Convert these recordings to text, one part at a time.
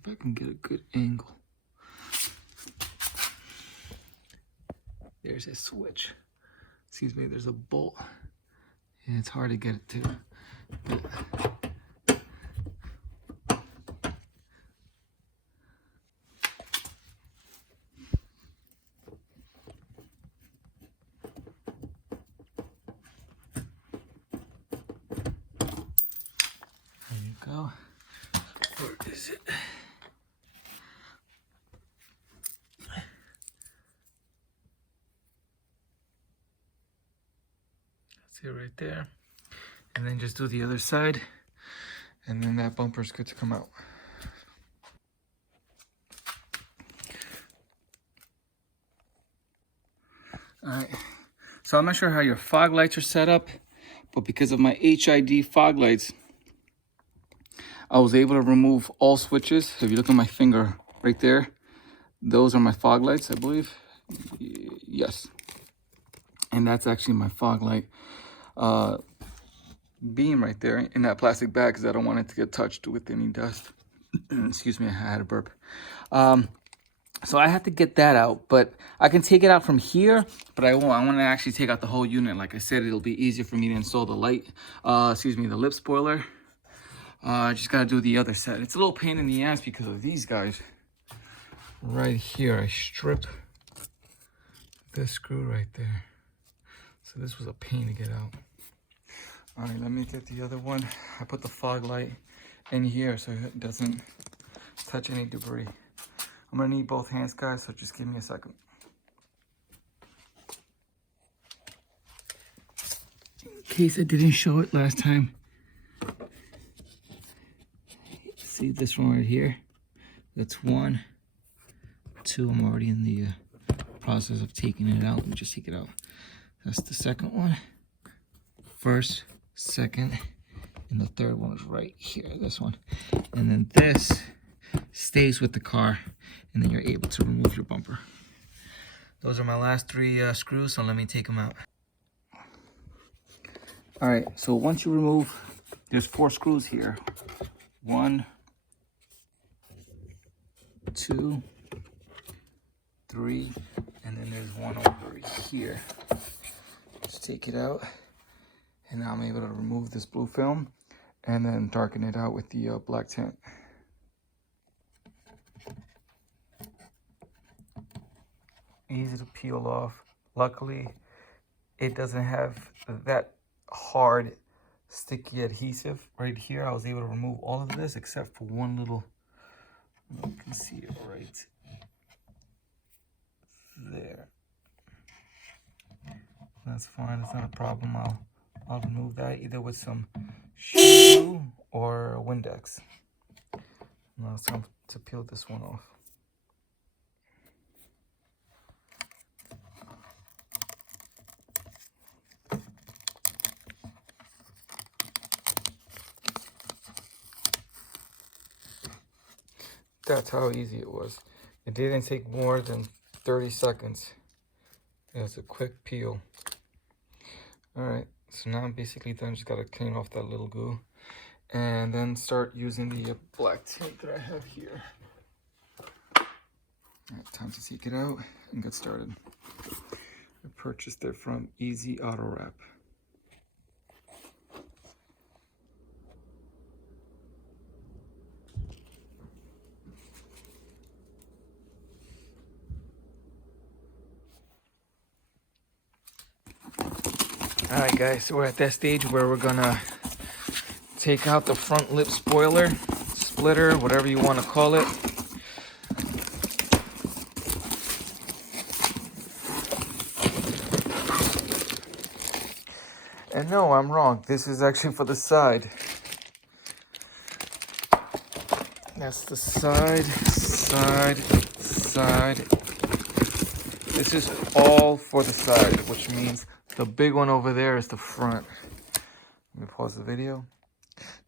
if I can get a good angle. There's a switch. Excuse me, there's a bolt. And it's hard to get it to. But there you go. Where is it? That's it right there. And then just do the other side. And then that bumper's good to come out. Alright. So I'm not sure how your fog lights are set up, but because of my HID fog lights, I was able to remove all switches. If you look at my finger right there, those are my fog lights, I believe. Yes. And that's actually my fog light beam right there in that plastic bag because I don't want it to get touched with any dust. Excuse me, I had a burp. So I have to get that out, but I can take it out from here, but I won't. I want to actually take out the whole unit. Like I said, it'll be easier for me to install the light, the lip spoiler. I just got to do the other set. It's a little pain in the ass because of these guys. Right here, I stripped this screw right there. So this was a pain to get out. All right, let me get the other one. I put the fog light in here so it doesn't touch any debris. I'm gonna need both hands, guys, so just give me a second. In case I didn't show it last time. See this one right here? That's 1, 2. I'm already in the process of taking it out. Let me just take it out. That's the second one. First, second, and the third one is right here, this one. And then this stays with the car, and then you're able to remove your bumper. Those are my last 3 screws, so let me take them out. All right, so once you remove, there's 4 screws here. 1, 2, 3, and then there's one over here. Just take it out, and now I'm able to remove this blue film and then darken it out with the black tint. Easy to peel off. Luckily, it doesn't have that hard, sticky adhesive right here. I was able to remove all of this except for one little, you can see it right there. That's fine, it's not a problem. I'll remove that either with some glue or Windex. Now it's time to peel this one off. That's how easy it was. It didn't take more than 30 seconds. It was a quick peel. All right, so now I'm basically done. Just gotta clean off that little goo and then start using the black tint that I have here. All right, time to take it out and get started. I purchased it from Easy Auto Wrap. All right, guys, so we're at that stage where we're gonna take out the front lip spoiler, splitter, whatever you want to call it. And no, I'm wrong. This is actually for the side. That's the side, side, side. This is all for the side, which means the big one over there is the front. Let me pause the video.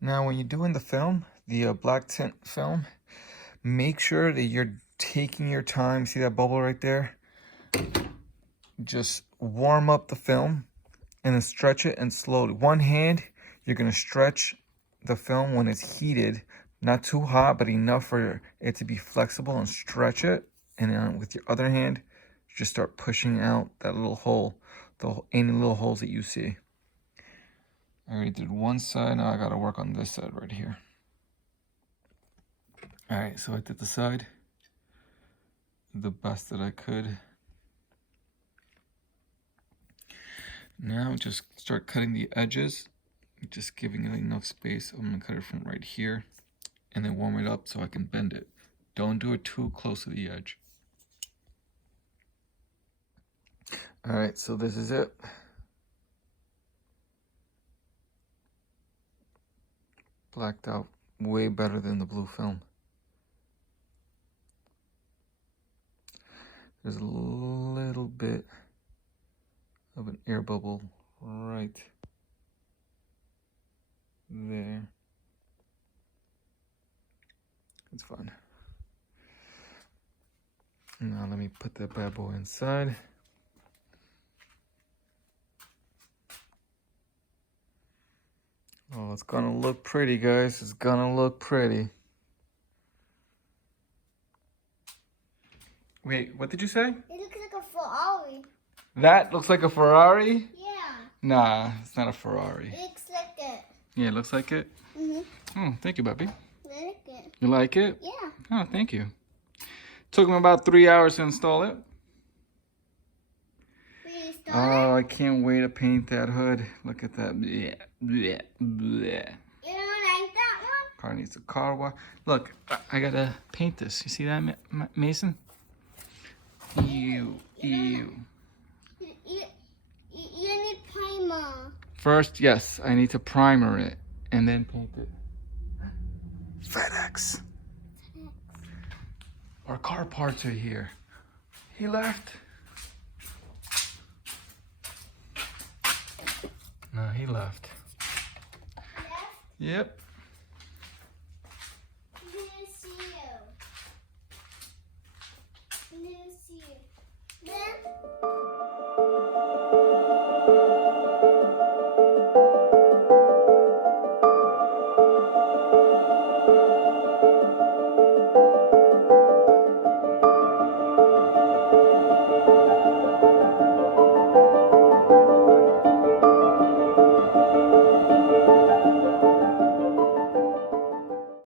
Now, when you're doing the film, the black tint film, make sure that you're taking your time. See that bubble right there? Just warm up the film and then stretch it and slowly. One hand, you're gonna stretch the film when it's heated Not too hot, but enough for it to be flexible and stretch it. And then with your other hand, just start pushing out that little hole, any little holes that you see. I already did one side, now I gotta work on this side right here. All right, so I did the side the best that I could. Now just start cutting the edges, just giving it enough space. I'm gonna cut it from right here and then warm it up so I can bend it. Don't do it too close to the edge. All right, so this is it. Blacked out way better than the blue film. There's a little bit of an air bubble right there. It's fine. Now let me put that bad boy inside. Oh, it's gonna look pretty, guys. It's gonna look pretty. Wait, what did you say? It looks like a Ferrari. That looks like a Ferrari? Yeah. Nah, it's not a Ferrari. It looks like it. Yeah, it looks like it? Oh, thank you, Bubby. I like it. You like it? Yeah. Oh, thank you. Took me about 3 hours to install it. Oh, I can't wait to paint that hood. Look at that. Blech, blech, blech. You don't like that one? Car needs a car wash. Look, I gotta paint this. You see that, Mason? Ew, ew. You need primer. First, yes, I need to primer it and then paint it. FedEx. Our car parts are here. He left. No, he left. Yes? Yep.